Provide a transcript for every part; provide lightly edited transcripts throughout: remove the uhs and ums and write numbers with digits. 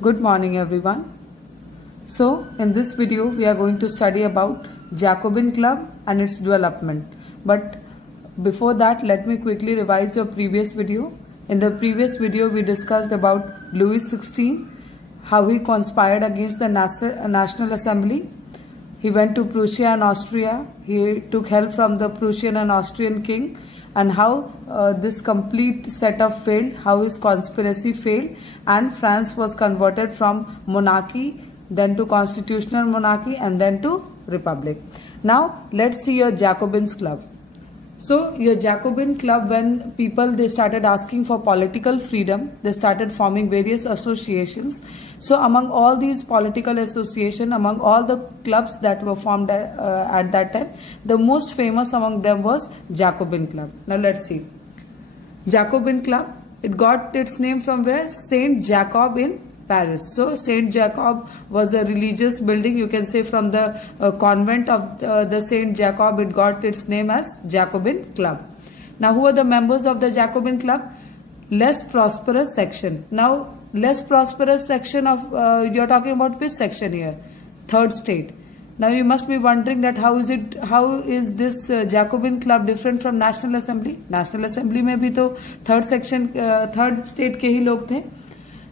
Good morning everyone. So in this video we are going to study about Jacobin Club and its development. But before that, let me quickly revise your previous video. In the previous video we discussed about Louis XVI, how he conspired against the National Assembly. He went to Prussia and Austria. He took help from the Prussian and Austrian king, and how this complete setup failed, how his conspiracy failed, and France was converted from monarchy, then to constitutional monarchy, and then to republic. Now let's see your Jacobins Club. So your Jacobin Club, when people they started asking for political freedom, they started forming various associations. So among all these political associations, among all the clubs that were formed at that time, the most famous among them was Jacobin Club. Now let's see. Jacobin Club, it got its name from where? Saint Jacob in Paris. So Saint Jacob was a religious building. You can say from the convent of the Saint Jacob, it got its name as Jacobin Club. Now who are the members of the Jacobin Club? Less prosperous section. Now less prosperous section of, you are talking about which section here? Third state. Now you must be wondering that how is this Jacobin Club different from National Assembly? National Assembly में भी तो third section, third state के ही लोग थे.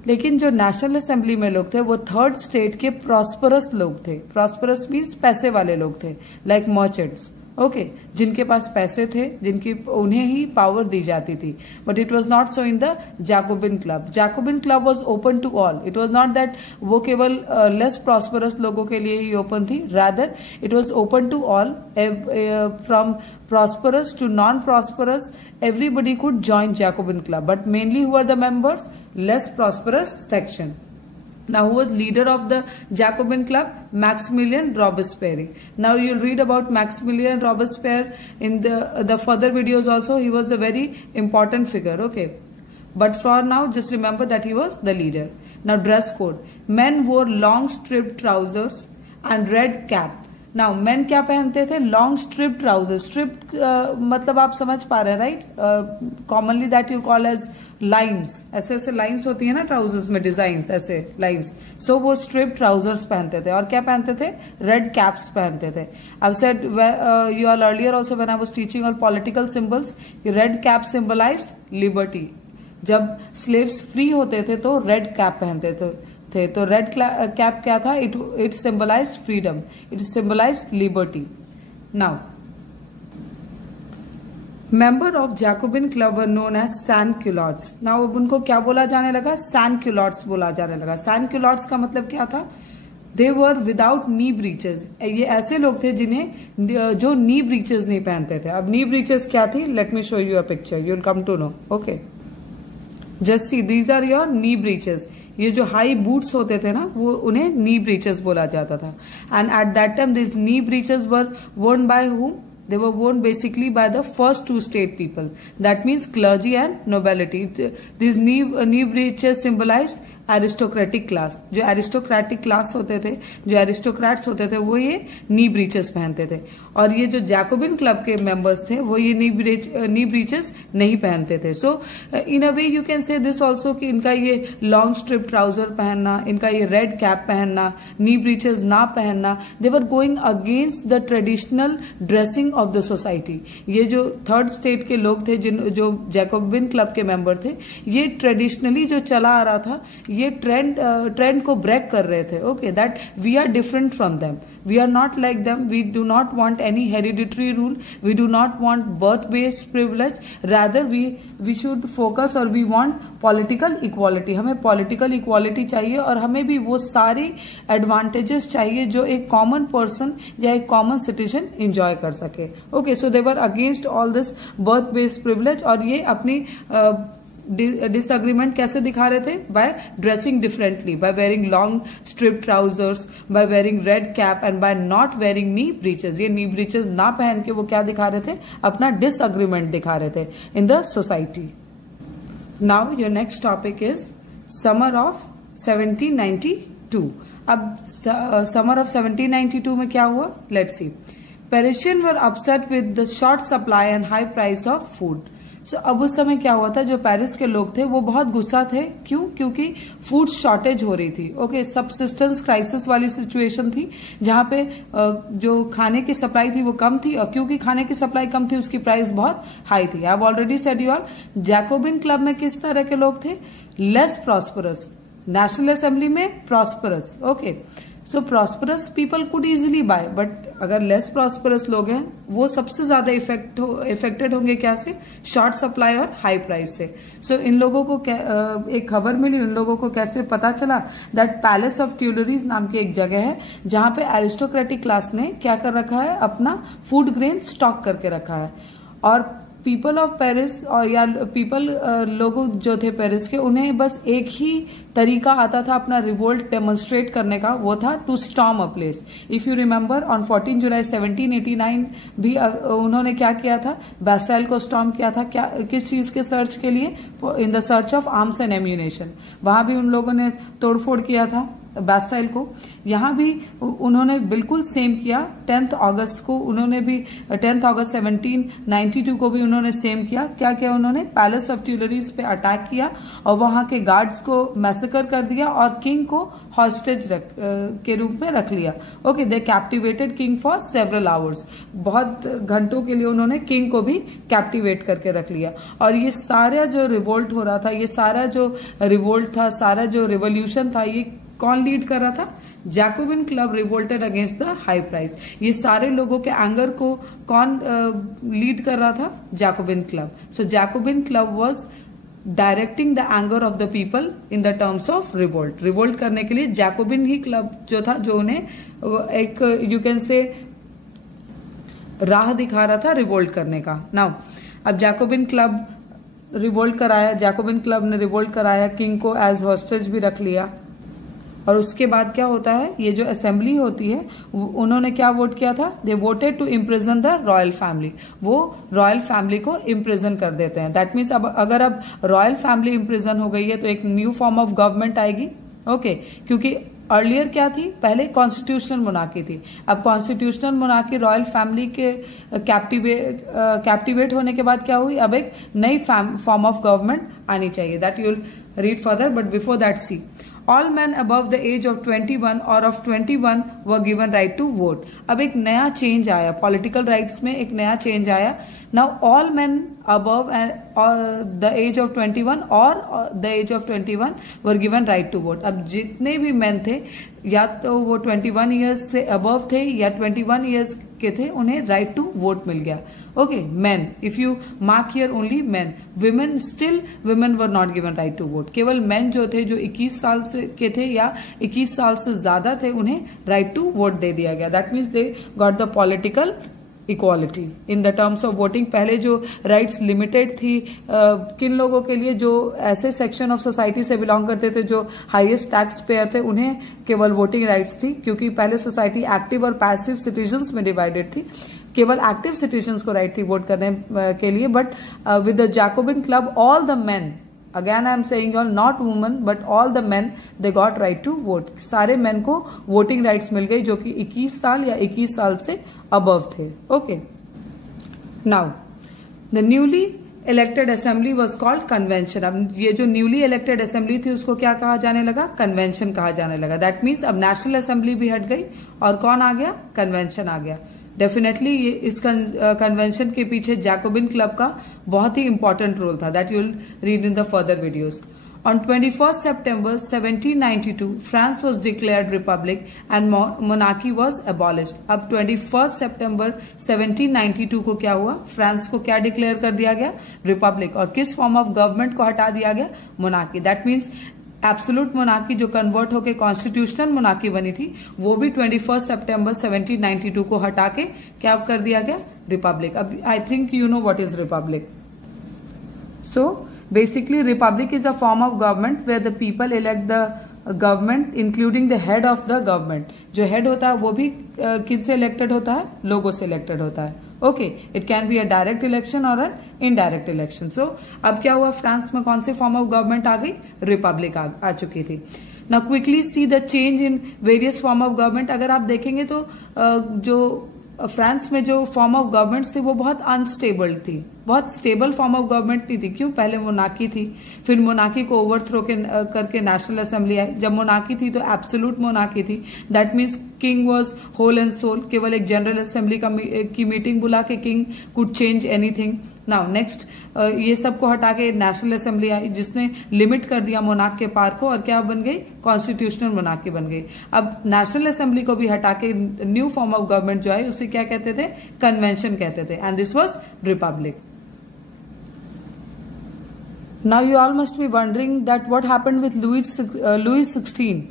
लेकिन जो national assembly में लोग थे वो थर्ड स्टेट के प्रॉस्परस लोग थे. प्रॉस्परस मीन्स पैसे वाले लोग थे, लाइक मर्चेंट्स. ओके, जिनके पास पैसे थे, जिनकी उन्हें ही पावर दी जाती थी. But it was not so in the Jacobin club. Jacobin club was open to all. It was not that वो केवल लेस प्रॉस्परस लोगों के लिए ही ओपन थी. Rather it was open to all, from prosperous to non-prosperous, everybody could join Jacobin Club. But mainly who are the members? Less prosperous section. Now who was leader of the Jacobin Club? Maximilien Robespierre. Now you'll read about Maximilien Robespierre in the further videos also. He was a very important figure. Okay. But for now, just remember that he was the leader. Now dress code. Men wore long striped trousers and red cap. Now main क्या पहनते थे? Long strip trouser. Strip मतलब आप समझ पा रहे हैं, right? Commonly that you call edge lines. ऐसे ऐसे लाइंस होती है ना ट्राउजर्स में, डिजाइन ऐसे लाइंस. सो वो स्ट्रिप ट्राउजर्स पहनते थे. और क्या पहनते थे? रेड कैप्स पहनते थे. I said you are earlier also when I was teaching on political symbols, red cap symbolized liberty. जब स्लेव्स फ्री होते थे तो रेड कैप पहनते थे. तो रेड कैप क्या था? It symbolized freedom, it symbolized liberty. Now member of Jacobin club were known as sansculottes. Now अब उनको क्या बोला जाने लगा? सैनक्यूलॉट्स बोला जाने लगा. सैनक्यूलॉट्स का मतलब क्या था? They were without knee breeches. ये ऐसे लोग थे जिन्हें जो नी ब्रीचेस नहीं पहनते थे. अब नी ब्रीचेस क्या थी? Let me show you a picture, you will come to know. Okay, just see, these are your knee breeches. ये जो हाई बूट्स होते थे ना, वो उन्हें नी ब्रीचेस बोला जाता था. And at that time this knee breeches were worn by whom? They were worn basically by the first two state people. That means clergy and nobility. These knee breeches symbolized aristocratic class. जो aristocratic class होते थे, जो aristocrats होते थे, वो ये knee breaches पहनते थे. और ये जो जैकोबिन क्लब के मेंबर्स थे वो ये नी ब्रीचेस नहीं पहनते थे. So in a way you can say this also कि इनका ये लॉन्ग स्ट्रिप ट्राउजर पहनना, इनका ये रेड कैप पहनना, नी ब्रीचेस ना पहनना, they were going against the traditional dressing of the society. ये जो थर्ड स्टेट के लोग थे, जो जैकोबिन क्लब के मेंबर थे, ये ट्रेडिशनली जो चला आ रहा था, ये ट्रेंड को ब्रेक कर रहे थे. Okay, that we are different from them, we are not like them, we do not want any hereditary rule, we do not want birth based privilege, rather we should focus और we want political equality. हमें political equality चाहिए और हमें भी वो सारे advantages चाहिए जो एक कॉमन पर्सन या एक कॉमन सिटीजन एंजॉय कर सके. Okay, so they were against all this birth based privilege. और ये अपनी डिसएग्रीमेंट कैसे दिखा रहे थे? By dressing differently, by wearing long strip trousers, by wearing red cap and by not wearing knee breeches. ये नी ब्रीचेस ना पहन के वो क्या दिखा रहे थे? अपना डिसएग्रीमेंट दिखा रहे थे in the society. Now your next topic is summer of 1792. अब समर ऑफ 1792 में क्या हुआ? Let's see. Parisians were upset with the short supply and high price of food. सो अब उस समय क्या हुआ था, जो पेरिस के लोग थे वो बहुत गुस्सा थे। क्यों? क्योंकि फूड शॉर्टेज हो रही थी। ओके, सबसिस्टेंस क्राइसिस वाली सिचुएशन थी जहां पे जो खाने की सप्लाई थी वो कम थी, और क्योंकि खाने की सप्लाई कम थी उसकी प्राइस बहुत हाई थी। I have already said you all, Jacobin club में किस तरह के लोग थे? Less prosperous. नेशनल असेंबली में prosperous. Okay, so prosperous people could easily buy, but अगर लेस प्रॉस्परस लोग हैं वो सबसे ज्यादा इफेक्टेड होंगे क्या से? शॉर्ट सप्लाई और हाई प्राइस से। सो इन लोगों को एक खबर मिली, उन लोगों को कैसे पता चला? दैट पैलेस ऑफ ट्यूलरीज नाम की एक जगह है जहां पे एरिस्टोक्रेटिक क्लास ने क्या कर रखा है? अपना फूड ग्रेन स्टॉक करके रखा है। और पीपल ऑफ पेरिस, और या पीपल लोग जो थे पेरिस के, उन्हें बस एक ही तरीका आता था अपना रिवोल्ट डेमोन्स्ट्रेट करने का, वो था to storm a place. If you remember, on 14 July 1789 भी उन्होंने क्या किया था? बैस्टाइल को स्टॉर्म किया था। क्या, किस चीज के सर्च के लिए? In the search of arms and ammunition. वहां भी उन लोगों ने तोड़फोड़ किया था बैस्टाइल को। यहां भी उन्होंने बिल्कुल सेम किया। 10 अगस्त को उन्होंने भी, 10 अगस्त 1792 को भी उन्होंने सेम किया। क्या किया उन्होंने? पैलेस ऑफ ट्यूलरीज पे अटैक किया और वहां के गार्ड्स को मैसेकर कर दिया और किंग को हॉस्टेज के रूप में रख लिया। Okay, they captivated king for several hours. बहुत घंटों के लिए उन्होंने किंग को भी कैप्टिवेट करके रख लिया। और ये सारा जो रिवोल्ट हो रहा था, ये सारा जो रिवोल्ट था, सारा जो रिवोल्यूशन था, ये कौन लीड कर रहा था? Jacobin club revolted against the high price. ये सारे लोगों के एंगर को कौन लीड कर रहा था? Jacobin club. So Jacobian club was directing the anger of the people in the terms of revolt. Revolt करने के लिए जैकोबिन ही क्लब जो था, जो उन्हें एक यू कैन से राह दिखा रहा था रिवोल्ट करने का। नाउ अब जैकोबिन क्लब रिवोल्ट कराया, जैकोबिन क्लब ने रिवोल्ट कराया, किंग को एज हॉस्टेज भी रख लिया। और उसके बाद क्या होता है? ये जो असेंबली होती है, उन्होंने क्या वोट किया था? They voted to imprison the royal family. वो रॉयल फैमिली को इम्प्रिजन कर देते हैं। दैट मीन्स अब रॉयल फैमिली इम्प्रिजन हो गई है तो एक न्यू फॉर्म ऑफ गवर्नमेंट आएगी। ओके, क्योंकि अर्लियर क्या थी? पहले कॉन्स्टिट्यूशनल मोनार्की थी। अब कॉन्स्टिट्यूशनल मोनार्की रॉयल फैमिली के कैप्टिवेट होने के बाद क्या हुई? अब एक नई फॉर्म ऑफ गवर्नमेंट आनी चाहिए। That you will read further, but before that see, all men above the age of 21 or of 21 were given right to vote. अब एक नया चेंज आया, पॉलिटिकल राइट्स में एक नया चेंज आया। Now all main above the age of 21 or the age of 21 were given right to vote. अब जितने भी मेन थे, या तो वो 21 ईयर्स से अबव थे या 21 ईयर्स के थे, उन्हें राइट टू वोट मिल गया। Okay, men, if you mark here only men, women still women were not given right to vote. केवल मेन जो थे, जो 21 साल से के थे या 21 साल से ज्यादा थे, उन्हें राइट टू वोट दे दिया गया। That means they got the political equality in the terms of voting. पहले जो राइट्स लिमिटेड थी किन लोगों के लिए? जो ऐसे सेक्शन ऑफ सोसाइटी से बिलोंग करते थे जो हाईएस्ट टैक्स पेयर थे, उन्हें केवल वोटिंग राइट्स थी। क्योंकि पहले सोसाइटी एक्टिव और पैसिव सिटीजन्स में डिवाइडेड थी। केवल एक्टिव सिटीजन्स को राइट थी वोट करने के लिए। But with the Jacobin club, all the men, again I am saying all, not women but all the men, they got right to vote. सारे men को वोटिंग राइट्स मिल गई जो कि 21 साल या 21 साल से अबव थे। Okay, now the newly elected assembly was called convention. अब ये जो न्यूली इलेक्टेड असेंबली थी उसको क्या कहा जाने लगा? कन्वेंशन कहा जाने लगा। दैट मीन्स अब नेशनल असेंबली भी हट गई और कौन आ गया? कन्वेंशन आ गया। डेफिनेटली ये इस कन्वेंशन के पीछे जैकोबिन क्लब का बहुत ही इंपॉर्टेंट रोल था। That you will read in the further videos. On 21st September 1792, France was declared republic and monarchy was abolished. अब 21st September 1792 को क्या हुआ? फ्रांस को क्या डिक्लेयर कर दिया गया? रिपब्लिक। और किस फॉर्म ऑफ गवर्नमेंट को हटा दिया गया? Monarchy. That means absolute monarchy जो कन्वर्ट होकर कॉन्स्टिट्यूशनल मोनार्की बनी थी, वो भी 21 सितंबर 1792 को हटा के क्या कर दिया गया? रिपब्लिक। अब I think you know what is Republic. So basically republic is a form of government where the people elect the government including the head of the government. जो head होता है वो भी किन से elected होता है? लोगों से elected होता है। Okay, it can be a direct election और एन इनडायरेक्ट इलेक्शन। सो अब क्या हुआ? फ्रांस में कौन सी फॉर्म ऑफ गवर्नमेंट आ गई? रिपब्लिक आ चुकी थी। Now quickly see the change in various form of government. अगर आप देखेंगे तो जो फ्रांस में जो फॉर्म ऑफ गवर्नमेंट्स थी वो बहुत अनस्टेबल थी। बहुत स्टेबल फॉर्म ऑफ गवर्नमेंट नहीं थी। क्यों? पहले मोनार्की थी, फिर मोनार्की को ओवरथ्रो करके नेशनल असेंबली आई। जब मोनार्की थी तो एब्सोल्यूट मोनार्की थी, that means king was whole and sole. केवल एक जनरल असेंबली की मीटिंग बुला के king could change anything. Now next, ये सब को हटा के नेशनल असेंबली आई जिसने लिमिट कर दिया मोनार्क के पावर को, और क्या बन गई? कॉन्स्टिट्यूशनल मोनार्की बन गई। अब नेशनल असेंबली को भी हटा के न्यू फॉर्म ऑफ गवर्नमेंट जो आई उसे क्या कहते थे? कन्वेंशन कहते थे, and this was Republic. Now you all must be wondering that what happened with Louis XVI.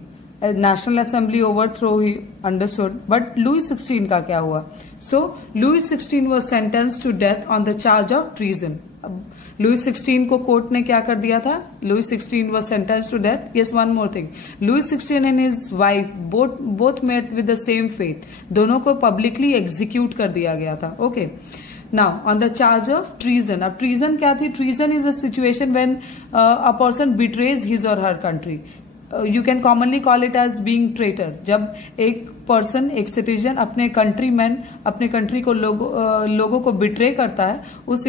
National Assembly overthrow he understood, but Louis XVI का क्या हुआ? So Louis XVI was sentenced to death on the charge of treason. Louis XVI को court ने क्या कर दिया था? Louis XVI was sentenced to death. Yes, one more thing. Louis XVI and his wife both met with the same fate. दोनों को publicly execute कर दिया गया था. Okay. Now, on the charge of treason. अब treason क्या थी? Treason is a situation when a person betrays his or her country. You can commonly call it as being traitor. जब एक पर्सन, एक सिटीजन अपने कंट्रीमैन, अपने country को लोगों को बिट्रे करता है, उस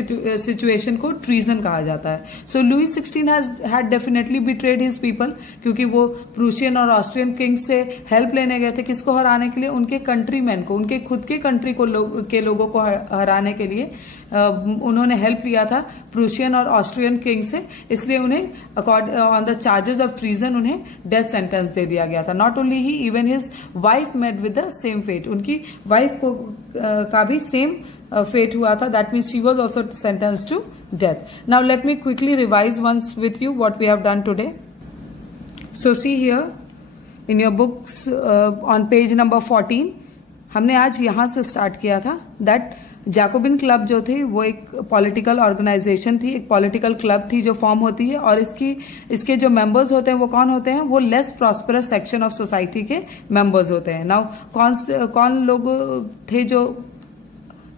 सिचुएशन को ट्रीजन कहा जाता है। So Louis 16 had definitely betrayed his people, क्योंकि वो प्रूशियन और ऑस्ट्रियन किंग से हेल्प लेने गए थे। किसको हराने के लिए? उनके कंट्रीमैन को, उनके खुद के कंट्री को के लोगों को हराने के लिए उन्होंने हेल्प लिया था प्रूशियन और ऑस्ट्रियन किंग से। इसलिए उन्हें on the charges of treason उन्हें डेथ सेंटेंस दे दिया गया था। Not only he, even his wife met with the same fate. उनकी वाइफ को का भी सेम फेट हुआ था. That means she was also sentence to death. Now let me quickly revise once with you what we have done today. So see here in your books on page number 14 हमने आज यहां से start किया था that Jacobin club जो थी वो एक पॉलिटिकल ऑर्गेनाइजेशन थी, एक पॉलिटिकल क्लब थी जो फॉर्म होती है, और इसके जो मेंबर्स होते हैं वो कौन होते हैं? वो less prosperous section of society के मेंबर्स होते हैं. नाउ कौन लोग थे जो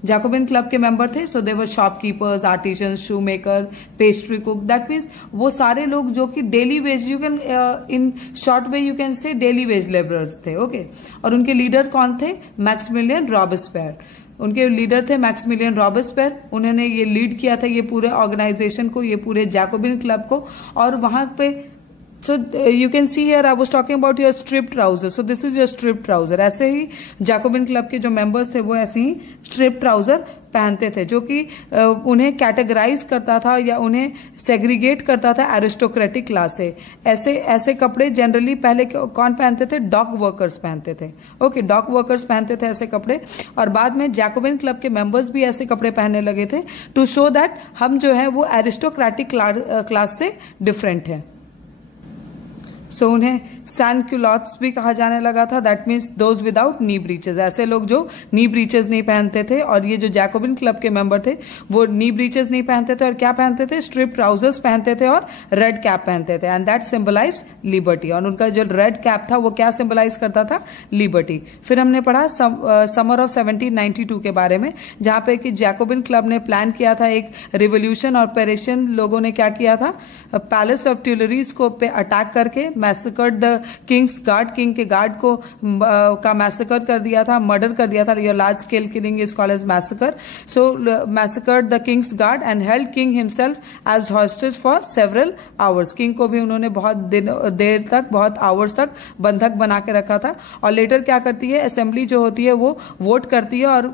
जैकोबिन क्लब के मेंबर थे? So they were shopkeepers, artisans, shoe maker, pastry cook. That means वो सारे लोग जो कि daily wage, you can in short way you can say daily wage labourers थे. ओके. और उनके लीडर कौन थे? Maximilien Robespierre. उनके लीडर थे मैक्सिमिलियन रॉबेस्पियर. उन्होंने ये लीड किया था ये पूरे ऑर्गेनाइजेशन को, ये पूरे जैकोबिन क्लब को. और वहां पे So you can see here I was talking about your strip trouser. So this is your strip trouser. ऐसे ही जैकोबिन क्लब के जो मेंबर्स थे वो ऐसे ही स्ट्रिप ट्राउजर पहनते थे, जो कि उन्हें कैटेगराइज करता था या उन्हें सेग्रीगेट करता था एरिस्टोक्रेटिक क्लास से. ऐसे कपड़े जनरली पहले कौन पहनते थे? डॉक वर्कर्स पहनते थे. ओके, डॉक वर्कर्स पहनते थे ऐसे कपड़े. और बाद में जैकोबिन क्लब के मेंबर्स भी ऐसे कपड़े पहनने लगे थे टू शो दैट हम जो है वो एरिस्टोक्रेटिक क्लास से डिफरेंट है. सो उन्हें सैनक्यूलॉट्स भी कहा जाने लगा था. That means those without knee breaches. ऐसे लोग जो नी ब्रीचेस नहीं पहनते थे. और ये जो जैकोबिन क्लब के मेंबर थे वो नी ब्रीचेस नहीं पहनते थे और क्या पहनते थे? स्ट्रिप ट्राउजर्स पहनते थे और रेड कैप पहनते थे. And that symbolize liberty. और उनका जो रेड कैप था वो क्या सिंबलाइज करता था? लिबर्टी. फिर हमने पढ़ा समर ऑफ 1792 के बारे में, जहां पे कि जैकोबिन क्लब ने प्लान किया था एक रिवोल्यूशन. और पेरिशियन लोगों ने क्या किया था? पैलेस ऑफ ट्यूलरीज को पे अटैक करके massacred the king's guard. King के गार्ड को का मैसेकर कर दिया था, मर्डर कर दिया था. Your large scale killing is called as massacre. So massacred the king's guard and held king himself as hostage for several hours. King को भी उन्होंने बहुत देर तक, बहुत आवर्स तक बंधक बना के रखा था. और लेटर क्या करती है? असेंबली जो होती है वो वोट करती है और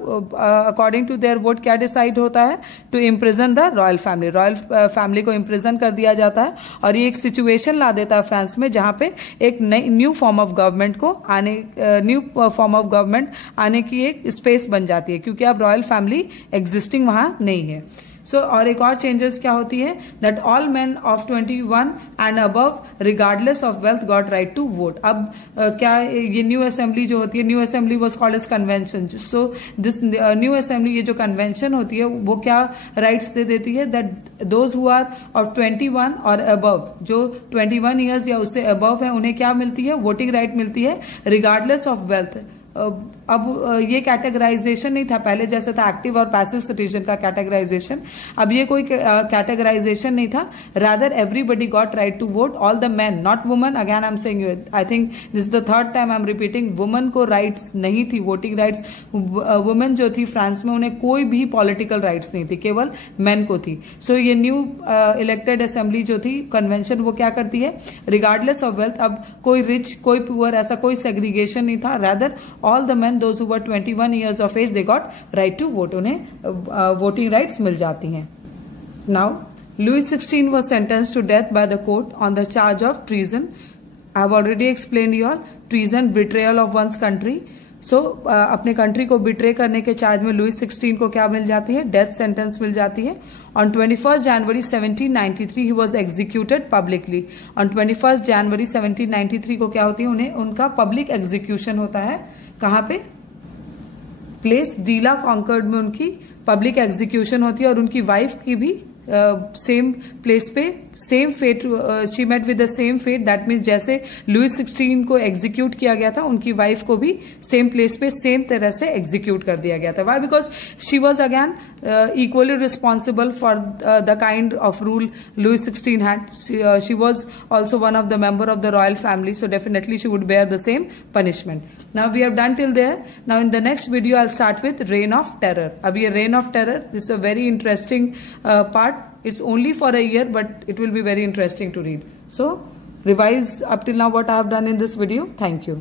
अकॉर्डिंग टू देयर वोट क्या डिसाइड होता है? To imprison the royal family. Royal family को इम्प्रिजन कर दिया जाता है. और ये एक सिचुएशन ला देता है फ्रांस में जहां पे एक न्यू फॉर्म ऑफ गवर्नमेंट आने की एक स्पेस बन जाती है, क्योंकि अब रॉयल फैमिली एग्जिस्टिंग वहां नहीं है. सो और एक और चेंजेस क्या होती है? That all men of 21 and above regardless of wealth got right to vote. अब क्या ये न्यू असेंबली जो होती है, new assembly was called as convention. So this new assembly, ये जो कन्वेंशन होती है वो क्या राइट्स दे देती है? That those who are of 21 और अबव, जो 21 ईयर्स या उससे अबव है, उन्हें क्या मिलती है? वोटिंग राइट मिलती है रिगार्डलेस ऑफ वेल्थ. अब ये कैटेगराइजेशन नहीं था पहले जैसे था एक्टिव और पैसिव सिटीजन का कैटेगराइजेशन। अब ये कोई कैटेगराइजेशन नहीं था, rather everybody got right to vote, all the man, not woman. Again I am saying, I think this is the third time I am repeating, woman को rights नहीं थी, voting rights. Women जो थी France में उन्हें कोई भी political rights नहीं थी, केवल मैन को थी। सो ये न्यू इलेक्टेड असेंबली जो थी कन्वेंशन, वो क्या करती है, रिगार्डलेस ऑफ वेल्थ, अब कोई रिच कोई पुअर ऐसा कोई सेग्रीगेशन नहीं था, rather all the man those who were 21 years of age they got right to vote, उन्हें वोटिंग राइट्स मिल जाती हैं। Now Louis XVI was sentenced to death by the court on the charge of treason. I have already explained you all, treason, betrayal of one's country. So अपने country को betray करने के charge में Louis 16 को क्या मिल जाती है, death sentence मिल जाती है। On 21 January 1793 he was executed publicly. On 21 January 1793 को क्या होती है, उन्हें उनका पब्लिक एग्जीक्यूशन होता है। कहाँ पे, प्लेस डीला कॉन्कर्ड में उनकी पब्लिक एग्जीक्यूशन होती है, और उनकी वाइफ की भी सेम प्लेस पे same fate, she met with the same fate, that means जैसे लुइस 16 को एग्जीक्यूट किया गया था उनकी वाइफ को भी सेम प्लेस पे सेम तरह से एग्जीक्यूट कर दिया गया था। Why, because she was again equally responsible for the kind of rule Louis 16 had. She was also one of the member of the royal family, so definitely she would bear the same punishment. Now we have done till there. Now in the next video I will start with reign of terror. अब ये reign of terror is a very interesting part. It's only for a year, but it will be very interesting to read. So, revise up till now what I have done in this video. Thank you.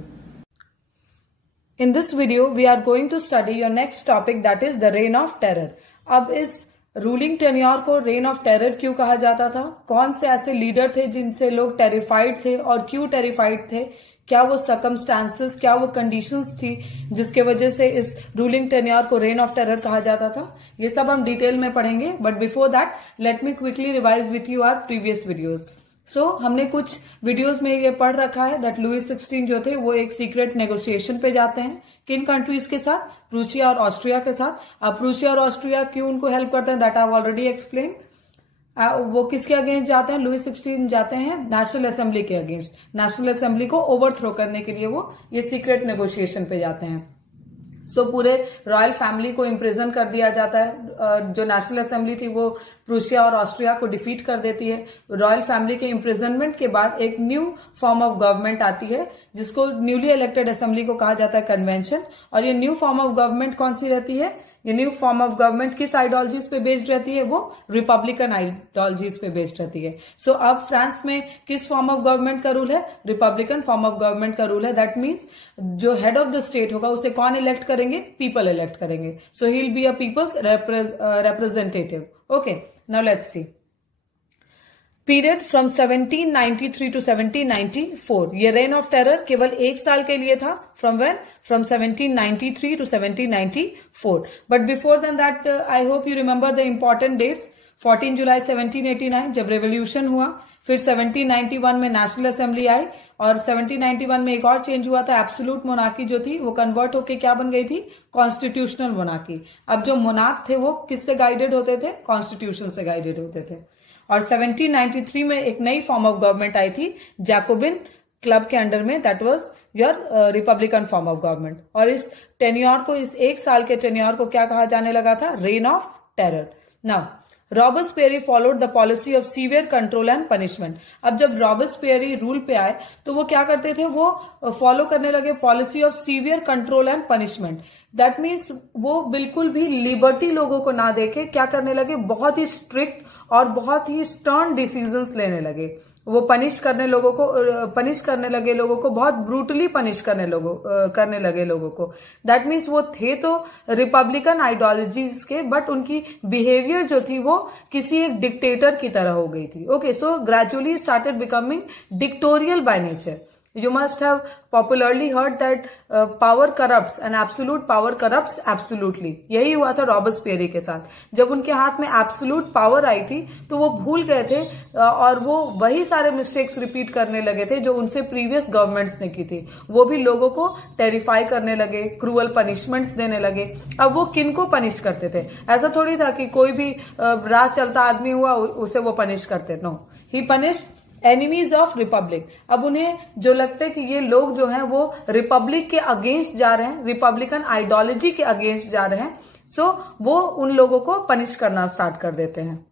In this video, we are going to study your next topic, that is the reign of terror. अब इस ruling tenure को reign of terror क्यों कहा जाता था, कौन से ऐसे लीडर थे जिनसे लोग टेरिफाइड थे और क्यों टेरिफाइड थे, क्या वो सर्कमस्टांसेस, क्या वो कंडीशंस थी जिसके वजह से इस रूलिंग टेन्योर को रेन ऑफ टेरर कहा जाता था, ये सब हम डिटेल में पढ़ेंगे। But before that let me quickly revise with you our previous videos. So हमने कुछ वीडियोस में ये पढ़ रखा है दैट लुइस 16 जो थे वो एक सीक्रेट नेगोशिएशन पे जाते हैं, किन कंट्रीज के साथ, प्रूशिया और ऑस्ट्रिया के साथ। अब प्रूशिया और ऑस्ट्रिया क्यों उनको हेल्प करते हैं, that I have already explain. वो किसके अगेंस्ट जाते हैं, लुइस 16 जाते हैं नेशनल असेंबली के अगेंस्ट, नेशनल असेंबली को ओवरथ्रो करने के लिए वो ये सीक्रेट नेगोशिएशन पे जाते हैं। सो पूरे रॉयल फैमिली को इम्प्रिजन कर दिया जाता है। जो नेशनल असेंबली थी वो प्रूशिया और ऑस्ट्रिया को डिफीट कर देती है। रॉयल फैमिली के इम्प्रिजनमेंट के बाद एक न्यू फॉर्म ऑफ गवर्नमेंट आती है जिसको न्यूली इलेक्टेड असेंबली को कहा जाता है कन्वेंशन। और ये न्यू फॉर्म ऑफ गवर्नमेंट कौन सी रहती है, ये न्यू फॉर्म ऑफ गवर्नमेंट किस आइडियोलॉजीज पे बेस्ड रहती है, वो रिपब्लिकन आइडियोलॉजीज पे बेस्ड रहती है। सो अब फ्रांस में किस फॉर्म ऑफ गवर्नमेंट का रूल है, रिपब्लिकन फॉर्म ऑफ गवर्नमेंट का रूल है। दैट मीन्स जो हेड ऑफ द स्टेट होगा उसे कौन इलेक्ट करेंगे, पीपल इलेक्ट करेंगे। So he will be a people's representative. Okay, now let's see. Period from 1793 to 1794, ये रेन ऑफ टेरर केवल एक साल के लिए था। From when, from 1793 to 1794. But before then that I hope you remember the important dates. 14 July 1789 जब revolution हुआ, फिर 1791 में नेशनल असेंबली आई, और 1791 में एक और चेंज हुआ था, एब्सोल्यूट मोनार्की जो थी वो कन्वर्ट होके क्या बन गई थी, कॉन्स्टिट्यूशनल मोनार्की। अब जो मोनार्क थे वो किससे गाइडेड होते थे, कॉन्स्टिट्यूशन से गाइडेड होते थे। और 1793 में एक नई फॉर्म ऑफ गवर्नमेंट आई थी जैकोबिन क्लब के अंडर में, that was your Republican form of government. और इस टेन्योर को, इस एक साल के टेन्योर को क्या कहा जाने लगा था, reign of terror. Now Robespierre followed the policy of severe control and punishment. अब जब रॉबस्पियरी रूल पे आए तो वो क्या करते थे, वो फॉलो करने लगे policy of severe control and punishment. That means वो बिल्कुल भी लिबर्टी लोगों को ना देके क्या करने लगे, बहुत ही स्ट्रिक्ट और बहुत ही स्टर्न डिसीजंस लेने लगे। वो पनिश करने लगे लोगों को, बहुत ब्रूटली पनिश करने लगे लोगों को। दैट मीन्स वो थे तो रिपब्लिकन आइडियोलॉजीज के, बट उनकी बिहेवियर जो थी वो किसी एक डिक्टेटर की तरह हो गई थी। Okay, so gradually started becoming dictatorial by nature. You must have popularly heard that power corrupts and absolute power corrupts absolutely. यही हुआ था रॉबस्पियरी के साथ। जब उनके हाथ में एब्सोल्यूट पावर आई थी तो वो भूल गए थे और वो वही सारे मिस्टेक्स रिपीट करने लगे थे जो उनसे प्रीवियस गवर्नमेंट्स ने की थी। वो भी लोगों को टेरिफाई करने लगे, क्रूअल पनिशमेंट्स देने लगे। अब वो किनको पनिश करते थे, ऐसा थोड़ी था कि कोई भी राह चलता आदमी हुआ उसे वो पनिश करते। No, he punish enemies of republic. अब उन्हें जो लगता है कि ये लोग जो हैं वो रिपब्लिक के अगेंस्ट जा रहे हैं, रिपब्लिकन आइडियोलॉजी के अगेंस्ट जा रहे हैं, सो वो उन लोगों को पनिश करना स्टार्ट कर देते हैं।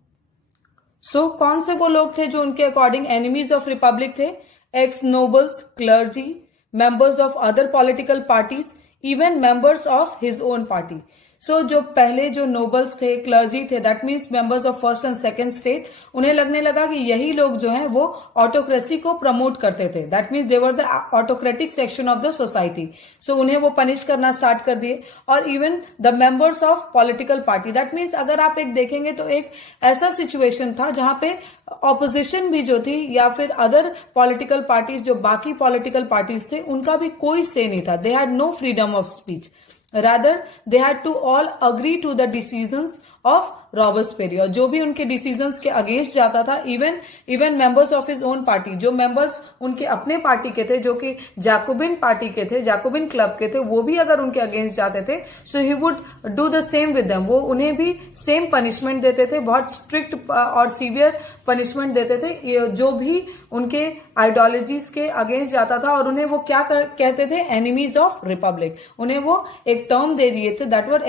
सो कौन से वो लोग थे जो उनके अकॉर्डिंग एनिमीज ऑफ रिपब्लिक थे? Ex nobles, clergy, members of other political parties, even members of his own party. So जो पहले जो नोबल्स थे, क्लर्जी थे, that means members of first and second state, उन्हें लगने लगा कि यही लोग जो हैं वो ऑटोक्रेसी को प्रमोट करते थे। That means they were the autocratic section of the society. So उन्हें वो पनिश करना स्टार्ट कर दिए। और even the members of political party, that means अगर आप एक देखेंगे तो एक ऐसा सिचुएशन था जहां पे ऑपोजिशन भी जो थी या फिर अदर पॉलिटिकल पार्टीज, जो बाकी पॉलिटिकल पार्टीज थे, उनका भी कोई से नहीं था। They had no freedom of speech, rather they had to all agree to the decisions of Robespierre. और जो भी उनके डिसीजंस के अगेंस्ट जाता था, even members of his own party, जो मेंबर्स उनके अपने पार्टी के थे, जो कि जैकोबिन पार्टी के थे, जैकोबिन क्लब के थे, वो भी अगर उनके अगेंस्ट जाते थे, so he would do the same with them. वो उन्हें भी सेम पनिशमेंट देते थे, बहुत स्ट्रिक्ट और सीवियर पनिशमेंट देते थे जो भी उनके आइडियोलॉजीज के अगेंस्ट जाता था। और उन्हें वो क्या कहते थे? Enemies of Republic. उन्हें वो एक टर्म दे दिए थे, that were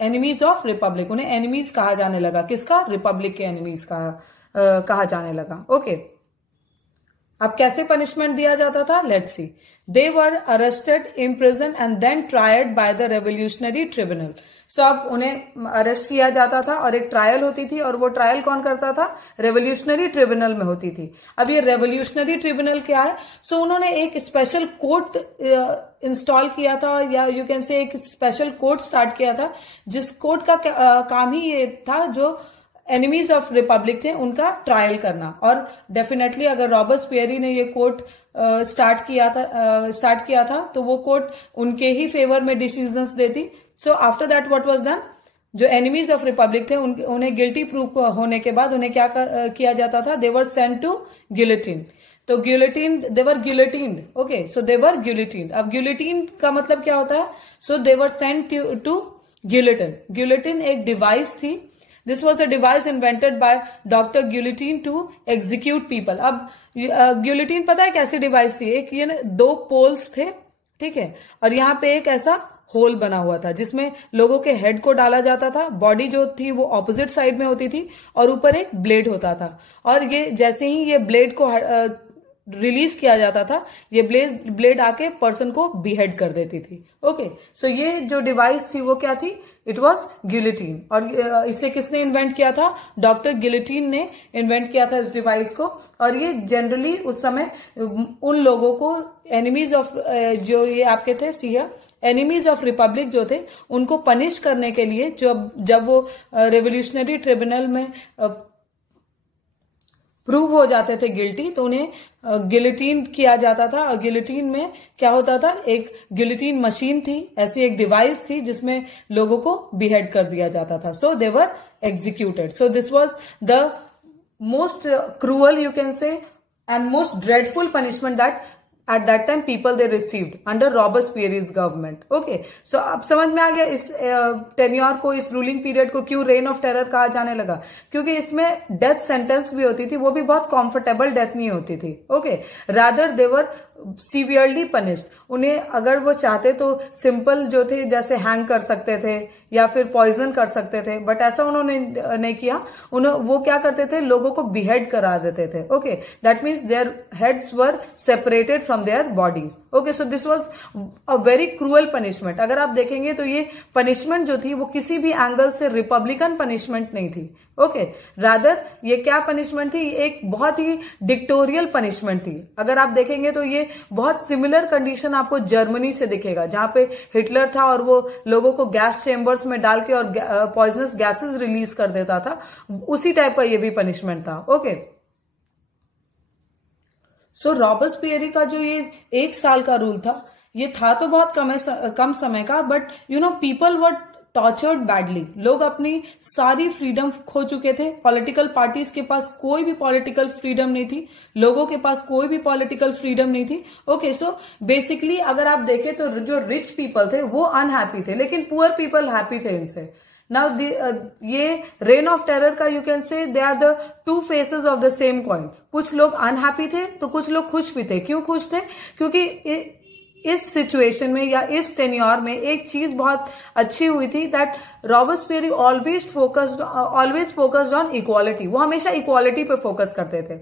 enemies of Republic. उन्हें एनिमीज कहा जाने लगा। किसका? रिपब्लिक के एनिमीज कहा जाने लगा। ओके, अब कैसे पनिशमेंट दिया जाता था? Let's see. They were arrested, imprison and then tried by the revolutionary tribunal. So अब उन्हें अरेस्ट किया जाता था और एक ट्रायल होती थी, और वो ट्रायल कौन करता था? रेवोल्यूशनरी ट्रिब्यूनल में होती थी। अब ये रेवोल्यूशनरी ट्रिब्यूनल क्या है? सो उन्होंने एक स्पेशल कोर्ट इंस्टॉल किया था, या यू कैन से एक स्पेशल कोर्ट स्टार्ट किया था, जिस कोर्ट का काम ही ये था जो एनिमीज ऑफ रिपब्लिक थे उनका ट्रायल करना। और डेफिनेटली अगर रॉबर्सपियर ने ये कोर्ट स्टार्ट किया था तो वो कोर्ट उनके ही फेवर में डिसीजंस देती। So after that what was done? जो एनिमीज ऑफ रिपब्लिक थे उन्हें गिल्टी प्रूफ होने के बाद उन्हें क्या किया जाता था? They were sent to guillotine. तो guillotine, they were guillotined. Okay, so they were guillotined. अब गिलोटिन का मतलब क्या होता है? So they were sent to guillotine. Guillotine एक डिवाइस थी। This was a device invented by Dr. Guillotine to execute people. अब गिलोटिन पता है कैसी डिवाइस थी? एक ये 2 पोल्स थे, ठीक है, और यहाँ पे एक ऐसा होल बना हुआ था जिसमें लोगों के हेड को डाला जाता था। बॉडी जो थी वो ऑपोजिट साइड में होती थी और ऊपर एक ब्लेड होता था। और ये जैसे ही ये ब्लेड को रिलीज किया जाता था, ये ब्लेड आके पर्सन को बीहेड कर देती थी। ओके, सो ये जो डिवाइस थी वो क्या थी? It was guillotine. और इसे किसने इन्वेंट किया था? डॉक्टर गिलोटिन ने इन्वेंट किया था इस डिवाइस को। और ये जनरली उस समय उन लोगों को एनिमीज ऑफ जो ये आपके थे एनिमीज ऑफ रिपब्लिक जो थे उनको पनिश करने के लिए, जब वो रेवोल्यूशनरी ट्रिब्यूनल में प्रूव हो जाते थे गिल्टी, तो उन्हें गिलोटिन किया जाता था। और गिलोटिन में क्या होता था? एक गिलोटिन मशीन थी, ऐसी एक डिवाइस थी जिसमें लोगों को बीहेड कर दिया जाता था। So they were executed. So this was the most cruel, you can say, and most dreadful punishment that at that time people they received under Robespierre's government. Okay, so अब समझ में आ गया इस टेन्योर को, इस रूलिंग पीरियड को क्यों rain of terror कहा जाने लगा? क्योंकि इसमें डेथ सेंटेंस भी होती थी, वो भी बहुत कंफर्टेबल डेथ नहीं होती थी। Okay, rather they were severely punished. उन्हें अगर वो चाहते तो सिंपल जो थे जैसे हैंग कर सकते थे या फिर पॉइजन कर सकते थे, बट ऐसा उन्होंने नहीं किया। वो क्या करते थे? लोगों को बिहेड करा देते थे। Okay, that means their heads were separated from their bodies. Okay, so this was a very cruel punishment. अगर आप देखेंगे तो ये पनिशमेंट जो थी वो किसी भी एंगल से रिपब्लिकन पनिशमेंट नहीं थी। ओके, रादर ये क्या पनिशमेंट थी? एक बहुत ही डिक्टोरियल पनिशमेंट थी। अगर आप देखेंगे तो ये बहुत सिमिलर कंडीशन आपको जर्मनी से दिखेगा, जहां पे हिटलर था और वो लोगों को गैस चेम्बर्स में डाल के और पॉइजनस गैसेस रिलीज कर देता था। उसी टाइप का ये भी पनिशमेंट था। ओके, सो रॉबर्सपियर का जो ये 1 साल का रूल था, ये था तो बहुत कम समय का, but you know people were tortured badly. लोग अपनी सारी फ्रीडम खो चुके थे। पॉलिटिकल पार्टीज के पास कोई भी पॉलिटिकल फ्रीडम नहीं थी, लोगों के पास कोई भी पॉलिटिकल फ्रीडम नहीं थी। ओके, सो बेसिकली अगर आप देखें तो जो रिच पीपल थे वो अनहैप्पी थे, लेकिन पुअर पीपल हैप्पी थे इनसे। नाउ ये रेन ऑफ टेरर का you can say they are the two faces of the same coin. कुछ लोग अनहैप्पी थे तो कुछ लोग खुश भी थे। क्यों खुश थे? क्योंकि इस सिचुएशन में या इस टेन्योर में एक चीज बहुत अच्छी हुई थी, that Robespierre always focused on equality. वो हमेशा इक्वालिटी पे फोकस करते थे।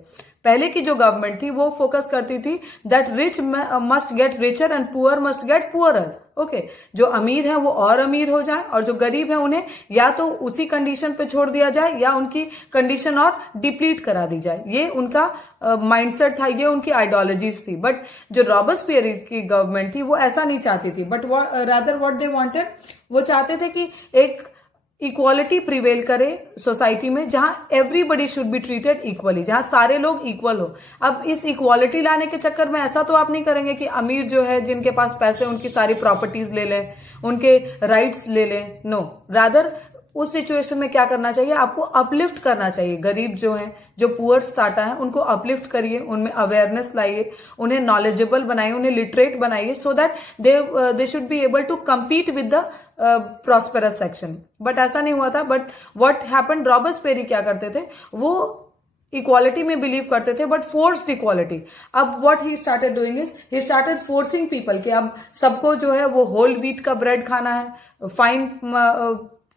पहले की जो गवर्नमेंट थी वो फोकस करती थी that rich must get richer and poor must get poorer. Okay, जो अमीर हैं वो और अमीर हो जाए और जो गरीब हैं उन्हें या तो उसी कंडीशन पे छोड़ दिया जाए या उनकी कंडीशन और डिप्लीट करा दी जाए। ये उनका माइंडसेट था, ये उनकी आइडियोलॉजीज थी। बट जो रॉबस्पियर की गवर्नमेंट थी वो ऐसा नहीं चाहती थी, but rather what they wanted, वो चाहते थे कि एक इक्वालिटी प्रिवेल करे सोसाइटी में, जहां everybody should be treated equally, जहां सारे लोग इक्वल हो। अब इस इक्वालिटी लाने के चक्कर में ऐसा तो आप नहीं करेंगे कि अमीर जो है, जिनके पास पैसे, उनकी सारी प्रॉपर्टीज ले लें, उनके राइट्स ले लें। नो, रादर उस सिचुएशन में क्या करना चाहिए, आपको अपलिफ्ट करना चाहिए। गरीब जो हैं, जो पुअर स्टार्टा है, उनको अपलिफ्ट करिए, उनमें अवेयरनेस लाइए, उन्हें नॉलेजेबल बनाइए, उन्हें लिटरेट बनाइए, so that they should be able to compete with the prosperous section. But ऐसा नहीं हुआ था। बट व्हाट हैपेंड, रॉबस्पियर क्या करते थे, वो इक्वालिटी में बिलीव करते थे, बट फोर्स्ड इक्वालिटी। अब what he started doing is he started forcing people कि अब सबको जो है वो होल व्हीट का ब्रेड खाना है, फाइन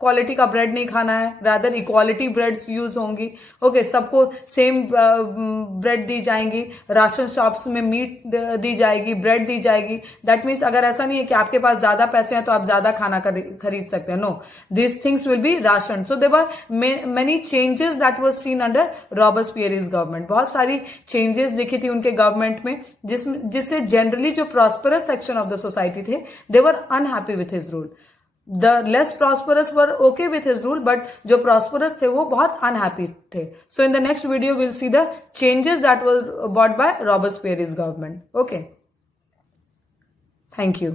क्वालिटी का ब्रेड नहीं खाना है, रादर इक्वालिटी ब्रेड्स यूज होंगी। ओके, सबको सेम ब्रेड दी जाएंगी, राशन शॉप्स में मीट दी जाएगी, ब्रेड दी जाएगी। दैट मीन्स अगर ऐसा नहीं है कि आपके पास ज्यादा पैसे हैं तो आप ज्यादा खाना खरीद सकते हैं। No, this things will be ration. So there were many changes that was seen under Robespierre's government. बहुत सारी चेंजेस दिखी थी उनके गवर्नमेंट में, जिससे जनरली जो prosperous section of the society थे, they were unhappy with his rule. The less prosperous were okay with his rule, but जो prosperous थे वो बहुत unhappy थे. So in the next video we'll see the changes that were brought by Robespierre's government. Okay. Thank you.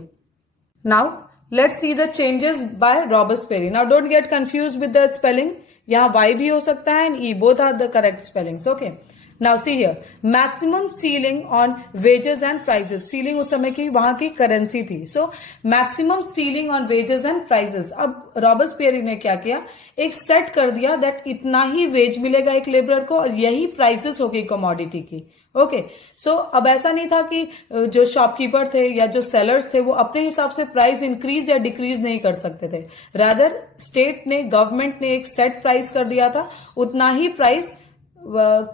Now let's see the changes by Robespierre. Now don't get confused with the spelling. यहाँ Y भी हो सकता है and E. Both are the correct spellings. Okay. Now see here, maximum ceiling on wages and prices. Ceiling उस समय की वहां की करेंसी थी. So maximum ceiling on wages and prices. अब रॉबस्पियर ने क्या किया, एक सेट कर दिया दैट इतना ही वेज मिलेगा एक लेबरर को और यही प्राइसेस होगी कमोडिटी की. ओके, सो अब ऐसा नहीं था कि जो शॉपकीपर थे या जो सेलर्स थे वो अपने हिसाब से प्राइस इंक्रीज या डिक्रीज नहीं कर सकते थे. रादर स्टेट ने, गवर्नमेंट ने एक सेट प्राइस कर दिया था, उतना ही प्राइस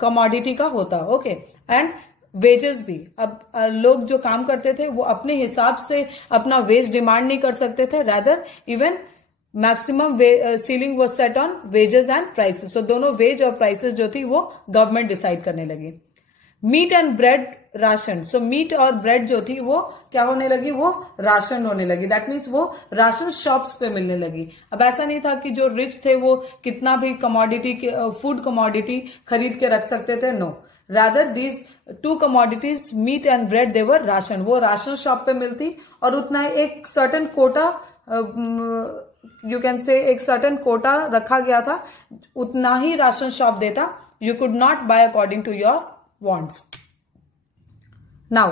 कमोडिटी का होता. ओके, एंड वेजेस भी. अब लोग जो काम करते थे वो अपने हिसाब से अपना वेज डिमांड नहीं कर सकते थे. Rather even maximum ceiling was set on wages and prices. So दोनों वेज और प्राइसेस जो थी वो गवर्नमेंट डिसाइड करने लगी. Meat and bread ration. So meat और ब्रेड जो थी वो क्या होने लगी, वो राशन होने लगी. दैट मीन्स वो राशन शॉप्स पे मिलने लगी. अब ऐसा नहीं था कि जो रिच थे वो कितना भी कमोडिटी, फूड कमोडिटी खरीद के रख सकते थे. No, rather these two commodities, meat and bread, they were ration. वो राशन शॉप पे मिलती और उतना ही एक सर्टेन कोटा, यू कैन से एक सर्टेन कोटा रखा गया था, उतना ही राशन शॉप देता. You could not buy according to your wants. Now,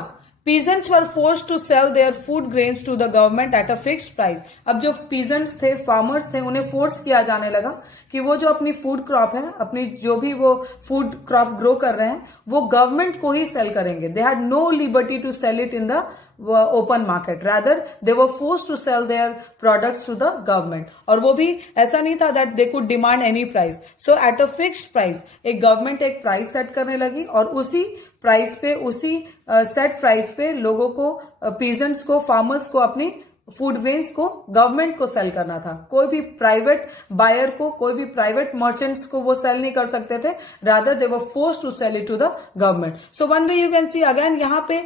peasants were forced to sell their food grains to the government at a fixed price. अब जो peasants थे, farmers थे, उन्हें फोर्स किया जाने लगा कि वो जो अपनी फूड क्रॉप है, अपनी जो भी वो फूड क्रॉप ग्रो कर रहे हैं, वो गवर्नमेंट को ही सेल करेंगे. They had no liberty to sell it in the open market. Rather they were forced to sell their products to the government. और वो भी ऐसा नहीं था that they could demand any price. So at a fixed price एक government एक price set करने लगी और उसी प्राइस पे, उसी सेट प्राइस पे लोगों को, पीजेंट्स को, फार्मर्स को अपनी फूड ग्रेन्स को गवर्नमेंट को सेल करना था. कोई भी प्राइवेट बायर को, कोई भी प्राइवेट मर्चेंट्स को वो सेल नहीं कर सकते थे. Rather they were forced to sell it to the government. So one way you can see again, यहाँ पे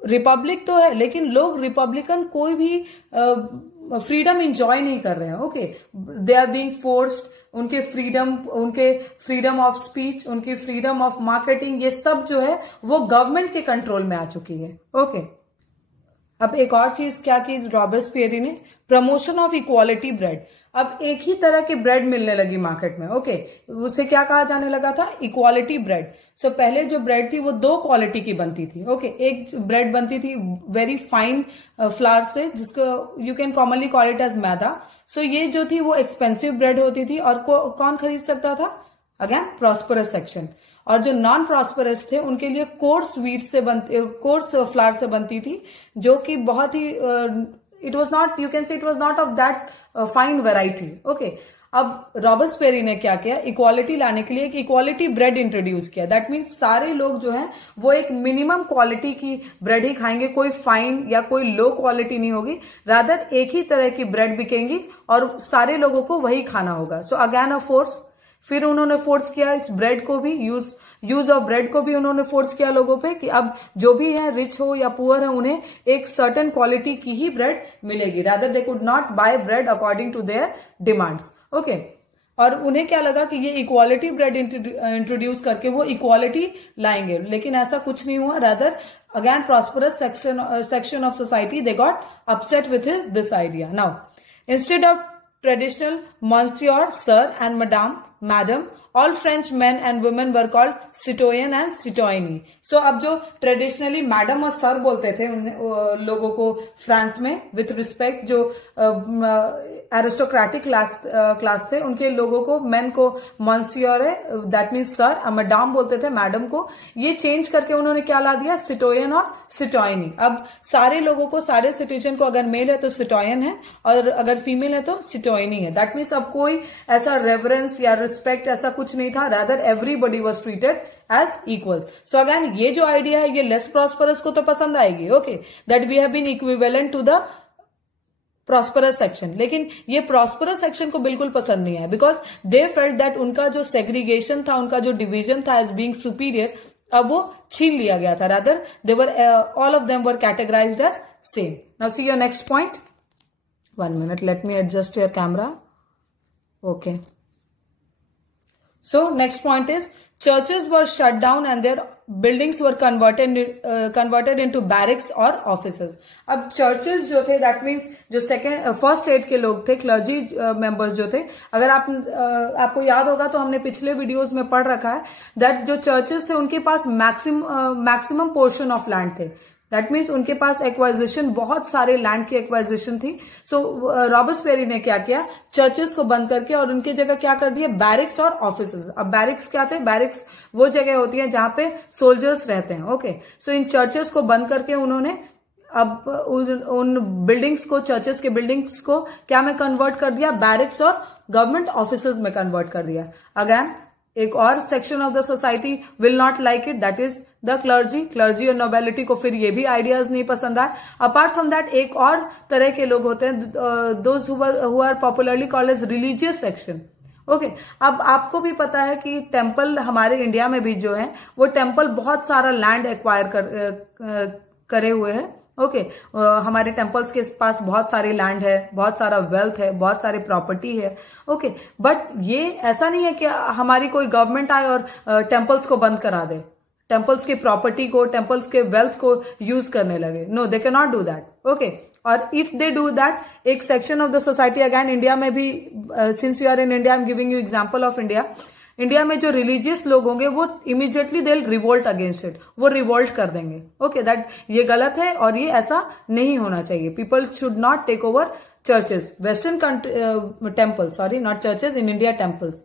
रिपब्लिक तो है लेकिन लोग रिपब्लिकन कोई भी फ्रीडम एंजॉय नहीं कर रहे हैं. Okay, they are being forced. उनके फ्रीडम ऑफ स्पीच, उनकी फ्रीडम ऑफ मार्केटिंग, ये सब जो है वो गवर्नमेंट के कंट्रोल में आ चुकी है. ओके, अब एक और चीज क्या की रॉबस्पियर ने, प्रमोशन ऑफ इक्वालिटी ब्रेड. अब एक ही तरह की ब्रेड मिलने लगी मार्केट में। ओके, उसे क्या कहा जाने लगा था? Equality bread. सो पहले जो ब्रेड थी वो दो क्वालिटी की बनती थी। ओके, एक ब्रेड बनती थी वेरी फाइन फ्लावर से, जिसको you can commonly call it as maida. So ये जो थी वो एक्सपेंसिव ब्रेड होती थी, और कौन खरीद सकता था? Again prosperous section. और जो नॉन प्रॉस्परस थे उनके लिए कोर्स व्हीट से कोर्स फ्लावर से बनती थी, जो कि बहुत ही it was not, you can say it was not of that fine variety. Okay, अब रॉबर्सबेरी ने क्या किया? इक्वालिटी लाने के लिए एक इक्वालिटी ब्रेड इंट्रोड्यूस किया। दैट मीन्स सारे लोग जो हैं वो एक मिनिमम क्वालिटी की ब्रेड ही खाएंगे, कोई फाइन या कोई लो क्वालिटी नहीं होगी, रादर एक ही तरह की ब्रेड बिकेंगी और सारे लोगों को वही खाना होगा। सो अगेन अ फोर्स, फिर उन्होंने फोर्स किया इस ब्रेड को भी, यूज ऑफ ब्रेड को भी उन्होंने फोर्स किया लोगों पे कि अब जो भी है, रिच हो या पुअर है, उन्हें एक सर्टेन क्वालिटी की ही ब्रेड मिलेगी, rather they could not buy bread according to their demands. Okay, और उन्हें क्या लगा कि ये इक्वालिटी ब्रेड इंट्रोड्यूस करके वो इक्वालिटी लाएंगे, लेकिन ऐसा कुछ नहीं हुआ। Rather again prosperous section of society they got upset with this idea. Now instead of traditional monsieur, sir and madam, all French men and women were called citoyen and citoyenne. So अब जो traditionally madam और sir बोलते थे लोगों को France में, with respect, जो aristocratic class थे उनके लोगों को, मेन को मॉन्सियर है, दैट मीन्स सर, मैडम बोलते थे मैडम को। ये चेंज करके उन्होंने क्या ला दिया? सिटोयन और सिटोयनी। अब सारे लोगों को, सारे सिटीजन को, अगर मेल है तो सिटोयन है और अगर फीमेल है तो सिटोयनी है। दैट मीन्स अब कोई ऐसा रेवरेंस या रिस्पेक्ट ऐसा कुछ नहीं था, rather everybody was treated as equal. So again ये जो आइडिया है ये लेस प्रॉस्परस को तो पसंद आएगी। Okay, that we have been equivalent to the prosperous section, लेकिन ये प्रॉस्परस सेक्शन को बिल्कुल पसंद नहीं है, बिकॉज दे फेल्ट दैट उनका जो सेग्रीगेशन था, उनका जो डिवीजन था एज बीइंग सुपीरियर, अब वो छीन लिया गया था। Rather they were all of them were categorized as same. Now see your next point. 1 minute, let me adjust your camera. Okay. So next point is churches were shut down and their buildings were converted into barracks or offices. अब churches जो थे, that means जो first aid के लोग थे, clergy members जो थे, अगर आपको याद होगा तो हमने पिछले वीडियोस में पढ़ रखा है दैट जो चर्चेस थे उनके पास मैक्सिमम पोर्शन ऑफ लैंड थे। दैट मीन्स उनके पास एक्वाइजिशन, बहुत सारे लैंड की एक्वाइजिशन थी। सो रॉबर्सबेरी ने क्या किया? चर्चेस को बंद करके और उनकी जगह क्या कर दिया? बैरिक्स और ऑफिसेज। अब बैरिक्स क्या थे? बैरिक्स वो जगह होती है जहां पे सोल्जर्स रहते हैं। ओके, सो इन चर्चेस को बंद करके उन्होंने अब उन बिल्डिंग्स को, चर्चेस के बिल्डिंग्स को क्या में कन्वर्ट कर दिया? बैरिक्स और गवर्नमेंट ऑफिसेज में कन्वर्ट कर दिया। अगेन एक और section of the society will not like it, that is the clergy और नोबेलिटी को फिर ये भी आइडियाज नहीं पसंद आए। अपार्ट फ्रॉम दैट एक और तरह के लोग होते हैं, those who are popularly called as religious section. Okay, अब आपको भी पता है कि टेम्पल हमारे इंडिया में भी जो है वो टेम्पल बहुत सारा लैंड एक्वायर करे हुए हैं। ओके, हमारे टेम्पल्स के पास बहुत सारे लैंड है, बहुत सारा वेल्थ है, बहुत सारे प्रॉपर्टी है। ओके, बट ये ऐसा नहीं है कि हमारी कोई गवर्नमेंट आए और टेम्पल्स को बंद करा दे, टेम्पल्स की प्रॉपर्टी को, टेम्पल्स के वेल्थ को यूज करने लगे। No, they can not do that. Okay, और इफ दे डू दैट, एक section of the society, again India में भी, since you are in India, I am giving you example of India, India में जो religious लोग होंगे वो immediately they will revolt against it, वो रिवोल्ट कर देंगे। ओके, दैट ये गलत है और ये ऐसा नहीं होना चाहिए। People should not take over churches, western temple, sorry not churches, in India temples.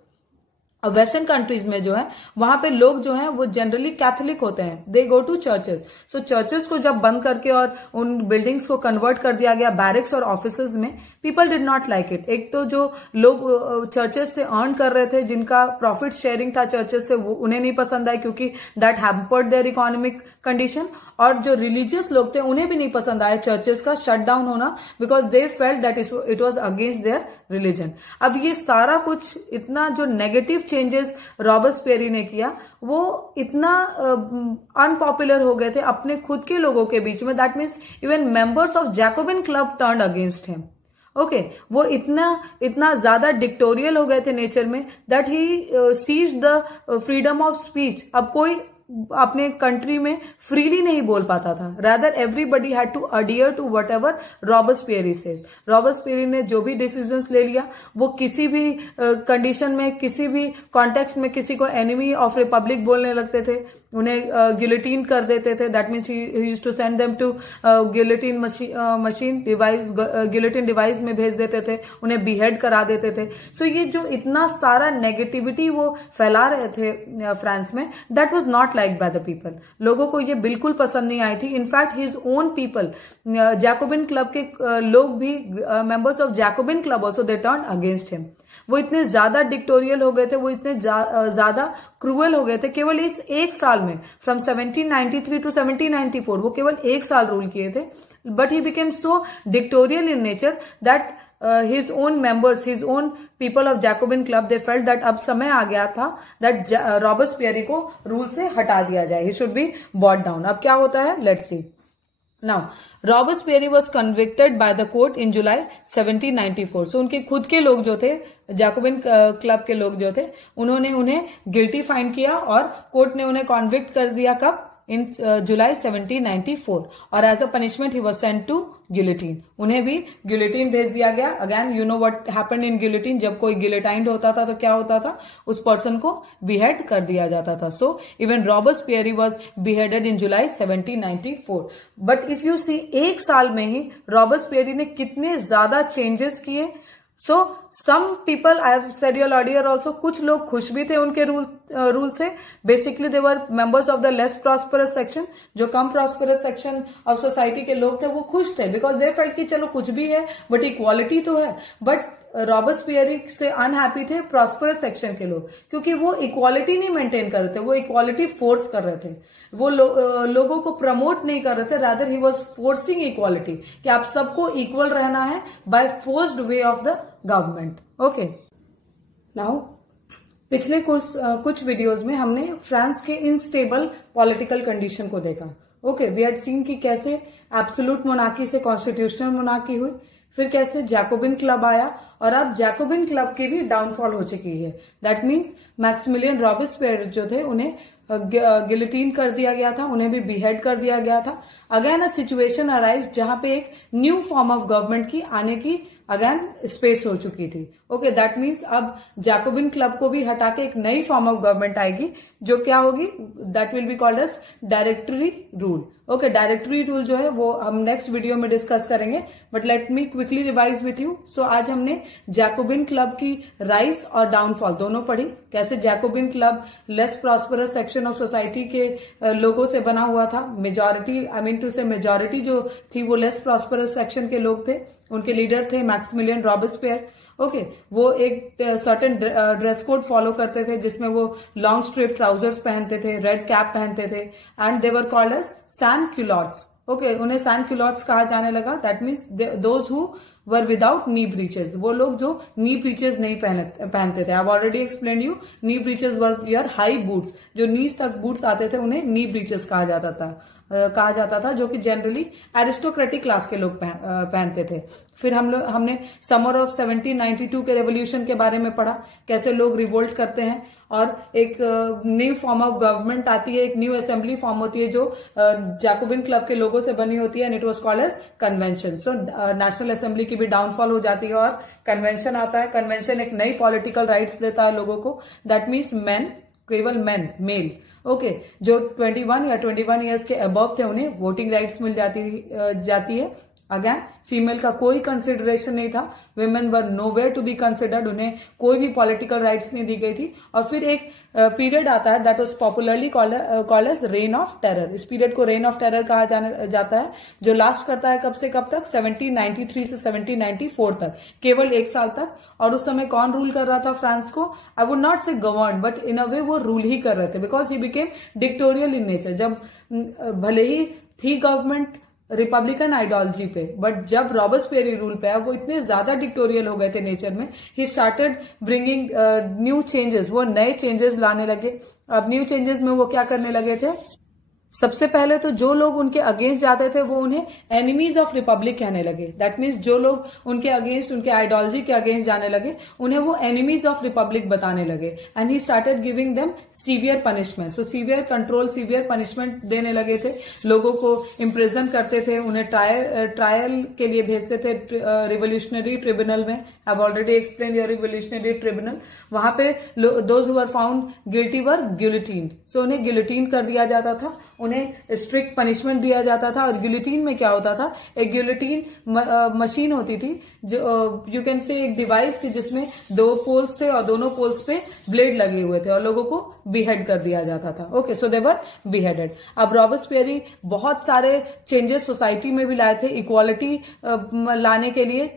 अब वेस्टर्न कंट्रीज में जो है वहां पे लोग जो हैं वो जनरली कैथोलिक होते हैं, they go to churches. So churches को जब बंद करके और उन बिल्डिंग्स को कन्वर्ट कर दिया गया बैरिक्स और ऑफिसेज में, people did not like it. एक तो जो लोग चर्चेस से अर्न कर रहे थे, जिनका प्रॉफिट शेयरिंग था चर्चेस से, वो उन्हें नहीं पसंद आया क्योंकि that hampered their economic condition. और जो रिलीजियस लोग थे उन्हें भी नहीं पसंद आया चर्चेस का शट डाउन होना, because they felt that it was against their religion. अब ये सारा कुछ इतना जो नेगेटिव चेंजेस रॉबर्सबेरी ने किया वो इतना अनपॉपुलर हो गए थे अपने खुद के लोगों के बीच में, that means even members of Jacobin club turned against him. Okay, वो इतना ज्यादा डिक्टोरियल हो गए थे नेचर में that he seized the freedom of speech. अब कोई अपने कंट्री में फ्रीली नहीं बोल पाता था, rather everybody had to adhere to whatever Robespierre says. Robespierre ने जो भी डिसीजंस ले लिया वो किसी भी कंडीशन में, किसी भी कॉन्टेक्स्ट में किसी को एनिमी ऑफ रिपब्लिक बोलने लगते थे, उन्हें गिलोटीन कर देते थे। That means he used to send them to guillotine machine device, guillotine device में भेज देते थे, उन्हें बिहेड करा देते थे। सो ये जो इतना सारा नेगेटिविटी वो फैला रहे थे फ्रांस में, that was not like by the people. लोगों को ये बिल्कुल पसंद नहीं आई थी। In fact his own people, Jacobin club के लोग भी, members of Jacobin club also they turn against him. वो इतने ज्यादा डिक्टोरियल हो गए थे, वो इतने ज्यादा क्रूअल हो गए थे केवल इस एक साल में, फ्रॉम 1793 टू 1794, वो केवल एक साल रूल किए थे। But he became so dictatorial in nature that his own members, his own people of Jacobin club, they felt that अब समय आ गया था that रॉबस्पियरी को रूल से हटा दिया जाए, he should be brought down। अब क्या होता है, let's see। Now, Robespierre was convicted by the court in July 1794. So उनके खुद के लोग जो थे, जैकोबिन क्लब के लोग जो थे, उन्होंने उन्हें गिल्टी फाइंड किया और कोर्ट ने उन्हें कॉन्विक्ट कर दिया। कब? इन जुलाई 1794। और as a punishment he was sent to guillotine. उन्हें भी गिलोटीन भेज दिया गया। Again you know what happened in guillotine, जब कोई गिलोटाइंड होता था तो क्या होता था, उस पर्सन को बिहेड कर दिया जाता था। So even Robespierre was beheaded in July 1794। But if you see, एक साल में ही रॉबस्पियरी ने कितने ज्यादा चेंजेस किए। So some people, I have said your earlier also, कुछ लोग खुश भी थे उनके रूल से। Basically they were members of the less prosperous section, जो कम प्रॉस्परस सेक्शन ऑफ सोसाइटी के लोग थे वो खुश थे, बिकॉज दे फेल्ट कि चलो कुछ भी है बट इक्वालिटी तो है। बट रॉबस्पियरी से अनहैप्पी थे प्रॉस्परस सेक्शन के लोग, क्योंकि वो इक्वालिटी नहीं मेंटेन कर रहे थे, वो इक्वालिटी फोर्स कर रहे थे। वो लोगों को प्रमोट नहीं कर रहे थे, rather he was forcing equality, कि आप सबको इक्वल रहना है by forced way of the government. Okay, now पिछले कुछ वीडियोस में हमने फ्रांस के इनस्टेबल पॉलिटिकल कंडीशन को देखा। ओके, वी हैड सीन कि कैसे एब्सोल्यूट मोनार्की से कॉन्स्टिट्यूशनल मोनार्की हुई, फिर कैसे जैकोबिन क्लब आया, और अब जैकोबिन क्लब की भी डाउनफॉल हो चुकी है। दैट मीन्स मैक्सिमिलियन रॉबस्पियर जो थे उन्हें गिलोटीन कर दिया गया था, उन्हें भी बिहेड कर दिया गया था। अगेन अ सिचुएशन अराइज जहां पे एक न्यू फॉर्म ऑफ गवर्नमेंट की आने की अगेन स्पेस हो चुकी थी। ओके, दैट मीन्स अब जैकोबिन क्लब को भी हटा के एक नई फॉर्म ऑफ गवर्नमेंट आएगी, जो क्या होगी, that will be called as directory rule. Okay, directory rule जो है वो हम नेक्स्ट वीडियो में डिस्कस करेंगे, but let me quickly revise with you. So आज हमने जैकोबिन क्लब की राइज और डाउनफॉल दोनों पढ़ी, कैसे Jacobin club less prosperous section of society के लोगों से बना हुआ था। Majority, I mean to say majority जो थी वो लेस प्रॉस्परस सेक्शन के लोग थे, उनके लीडर थे मैक्सिमिलियन रॉबस्पियर। ओके, वो एक सर्टेन ड्रेस कोड फॉलो करते थे, जिसमें वो लॉन्ग स्ट्रिप ट्राउजर्स पहनते थे, रेड कैप पहनते थे, and they were called as sans culottes. Okay, उन्हें सैन क्यूलॉट्स कहा जाने लगा। That means those who were without knee breeches, वो लोग जो नी ब्रीचेस नहीं पहनते थे। I have already explain you, knee breeches were your high boots, जो नीज तक बूट्स आते थे उन्हें नी ब्रीचेस कहा जाता था, जो कि जनरली एरिस्टोक्रेटिक क्लास के लोग पहनते थे। फिर हमने समर ऑफ 1792 के रेवोल्यूशन के बारे में पढ़ा, कैसे लोग रिवोल्ट करते हैं और एक न्यू फॉर्म ऑफ गवर्नमेंट आती है, एक न्यू असेंबली फॉर्म होती है जो जैकोबिन क्लब के लोगों से बनी होती है, and it was called as convention. So national assembly की भी डाउनफॉल हो जाती है और कन्वेंशन आता है। कन्वेंशन एक नई पॉलिटिकल राइट्स देता है लोगों को। दैट मीन्स मैन, केवल मैन, मेल, ओके, जो 21 या 21 ईयर्स के अबव थे उन्हें वोटिंग राइट्स मिल जाती है। अगेन फीमेल का कोई कंसिडरेशन नहीं था, women were nowhere to be considered, उन्हें कोई भी पॉलिटिकल राइट्स नहीं दी गई थी। और फिर एक पीरियड आता है that was popularly called as reign of terror. इस पीरियड को रेन ऑफ टेरर कहा जाता है, जो लास्ट करता है कब से कब तक, 1793 से 1794 तक, केवल एक साल तक। और उस समय कौन रूल कर रहा था फ्रांस को? आई वुड नॉट से गवर्न, बट इन अ वे वो रूल ही कर रहे थे, because he became dictatorial in nature. जब भले ही थी गवर्नमेंट रिपब्लिकन आइडियोलॉजी पे, बट जब रॉबस्पियर रूल पे आया वो इतने ज्यादा डिक्टोरियल हो गए थे नेचर में, he started bringing new changes, वो नए चेंजेस लाने लगे। अब न्यू चेंजेस में वो क्या करने लगे थे, सबसे पहले तो जो लोग उनके अगेंस्ट जाते थे वो उन्हें एनिमीज ऑफ रिपब्लिक कहने लगे। दैट मीन्स जो लोग उनके अगेंस्ट, उनके आइडियोलॉजी के अगेंस्ट जाने लगे, उन्हें वो एनिमीज ऑफ रिपब्लिक बताने लगे। And he started giving them severe punishment. So severe control, severe punishment देने लगे थे, लोगों को इम्प्रिजन करते थे, उन्हें ट्रायल के लिए भेजते थे रिवोल्यूशनरी ट्रिब्यूनल में। I have already explain your revolutionary tribunal. वहां पे those who were found guilty were guillotined. So उन्हें गिलोटीन कर दिया जाता था, उन्हें स्ट्रिक्ट पनिशमेंट दिया जाता था। और गिलोटीन में क्या होता था, एक गिलोटीन मशीन होती थी, जो यू कैन से एक डिवाइस थी जिसमें 2 पोल्स थे और दोनों पोल्स पे ब्लेड लगे हुए थे और लोगों को बीहेड कर दिया जाता था। Okay, so they were beheaded. अब रॉबस्पियरी बहुत सारे चेंजेस सोसाइटी में भी लाए थे इक्वालिटी लाने के लिए,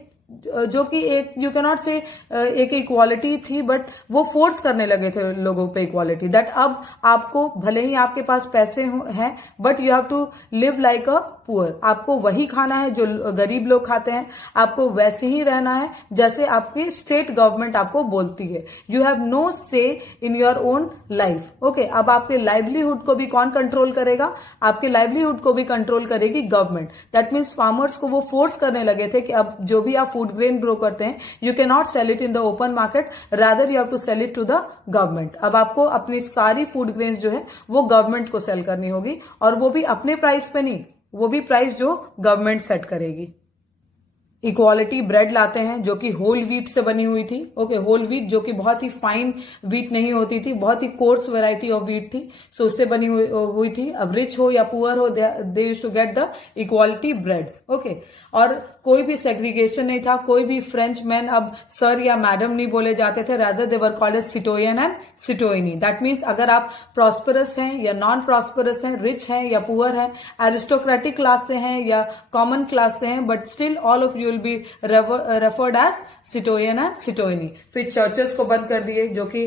जो कि एक यू कैन नॉट से एक इक्वालिटी थी, बट वो फोर्स करने लगे थे लोगों पे इक्वालिटी। दैट अब आपको भले ही आपके पास पैसे हैं, but you have to live like a poor. आपको वही खाना है जो गरीब लोग खाते हैं, आपको वैसे ही रहना है जैसे आपकी स्टेट गवर्नमेंट आपको बोलती है। यू हैव नो से in your own life. Okay, अब आपके लाइवलीहुड को भी कौन कंट्रोल करेगा? आपके लाइवलीहुड को भी कंट्रोल करेगी गवर्नमेंट। दैट मीन्स फार्मर्स को वो फोर्स करने लगे थे कि अब जो भी आप फूड ग्रेन ग्रो करते हैं, you can not sell it in the open market, rather you have to sell it to the government. अब आपको अपनी सारी फूड ग्रेन्स जो है वो गवर्नमेंट को सेल करनी होगी, और वो भी अपने प्राइस पे नहीं, वो भी प्राइस जो गवर्नमेंट सेट करेगी। इक्वालिटी ब्रेड लाते हैं जो कि होल व्हीट से बनी हुई थी। ओके, होल व्हीट जो कि बहुत ही फाइन व्हीट नहीं होती थी, बहुत ही कोर्स वैरायटी ऑफ व्हीट थी, सो उससे बनी हुई थी। अब रिच हो या पुअर हो, they used to get the equality breads. Okay, और कोई भी सेग्रीगेशन नहीं था, कोई भी फ्रेंच मैन अब सर या मैडम नहीं बोले जाते थे, rather they were called as citoyen and citoyenne. That means अगर आप प्रॉस्परस हैं या नॉन प्रॉस्परस हैं, रिच हैं या पुअर हैं, एरिस्टोक्रेटिक क्लास से हैं या कॉमन क्लास से हैं, but still all of you will be referred as citoyen and citoyeni। फिर चर्चेस को बंद कर दिए, जो कि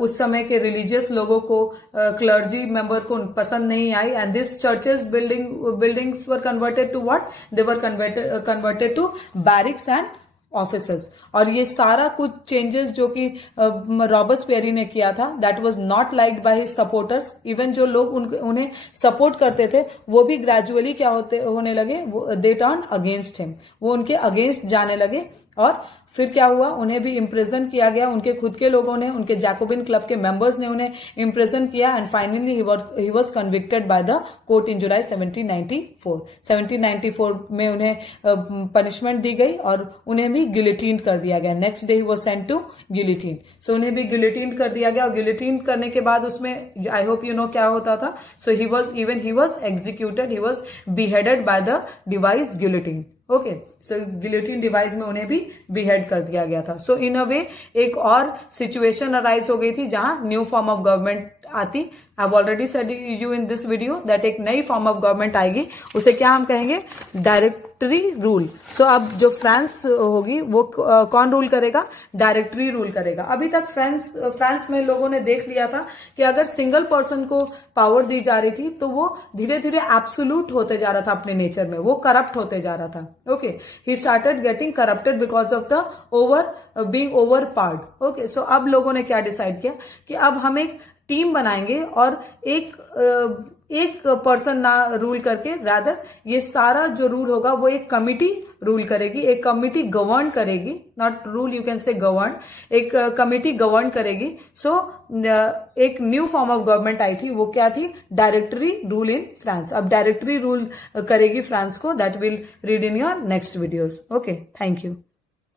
उस समय के रिलीजियस लोगों को, क्लर्जी मेंबर को पसंद नहीं आई। And this churches buildings were converted to what? They were converted to barracks and officers. और ये सारा कुछ चेंजेस जो कि रॉबस्पियरी ने किया था, that was not liked by his supporters. Even जो लोग उन्हें सपोर्ट करते थे वो भी ग्रेजुअली क्या होने लगे, दे टर्न अगेंस्ट हिम, वो उनके अगेंस्ट जाने लगे। और फिर क्या हुआ, उन्हें भी इम्प्रिजन किया गया, उनके खुद के लोगों ने, उनके जैकोबिन क्लब के मेंबर्स ने उन्हें इम्प्रिजन किया। And finally he was convicted by the court in July 1794। 1794 में उन्हें पनिशमेंट दी गई और उन्हें भी गिलोटीन कर दिया गया। Next day he was sent to guillotine. So उन्हें भी गिलोटीन कर दिया गया, और गिलोटीन करने के बाद उसमें आई होप यू नो क्या होता था। So he was executed, he was beheaded by the device guillotine. Okay, so guillotine device में उन्हें भी बीहेड कर दिया गया था। सो इन अ वे एक और सिचुएशन अराइज हो गई थी जहां न्यू फॉर्म ऑफ गवर्नमेंट आती। आई have already said you in this video that एक नई फॉर्म ऑफ गवर्नमेंट आएगी, उसे क्या हम कहेंगे? Directory rule. सो अब जो फ्रांस होगी वो कौन रूल करेगा? डायरेक्टरी रूल करेगा। अभी तक फ्रांस में लोगों ने देख लिया था कि अगर सिंगल पर्सन को पावर दी जा रही थी तो वो धीरे धीरे एब्सोल्यूट होते जा रहा था अपने नेचर में, वो करप्ट होते जा रहा था। Okay, he started getting corrupted because of the being overpowered. Okay, so अब लोगों ने क्या डिसाइड किया कि अब हम एक टीम बनाएंगे और एक पर्सन ना रूल करके, रादर ये सारा जो रूल होगा वो एक कमिटी रूल करेगी, एक कमिटी गवर्न करेगी, नॉट रूल, यू कैन से गवर्न, एक कमिटी गवर्न करेगी। सो एक न्यू फॉर्म ऑफ गवर्नमेंट आई थी, वो क्या थी? Directory rule in France. अब डायरेक्टरी रूल करेगी फ्रांस को, that will read in your next videos. Okay, thank you.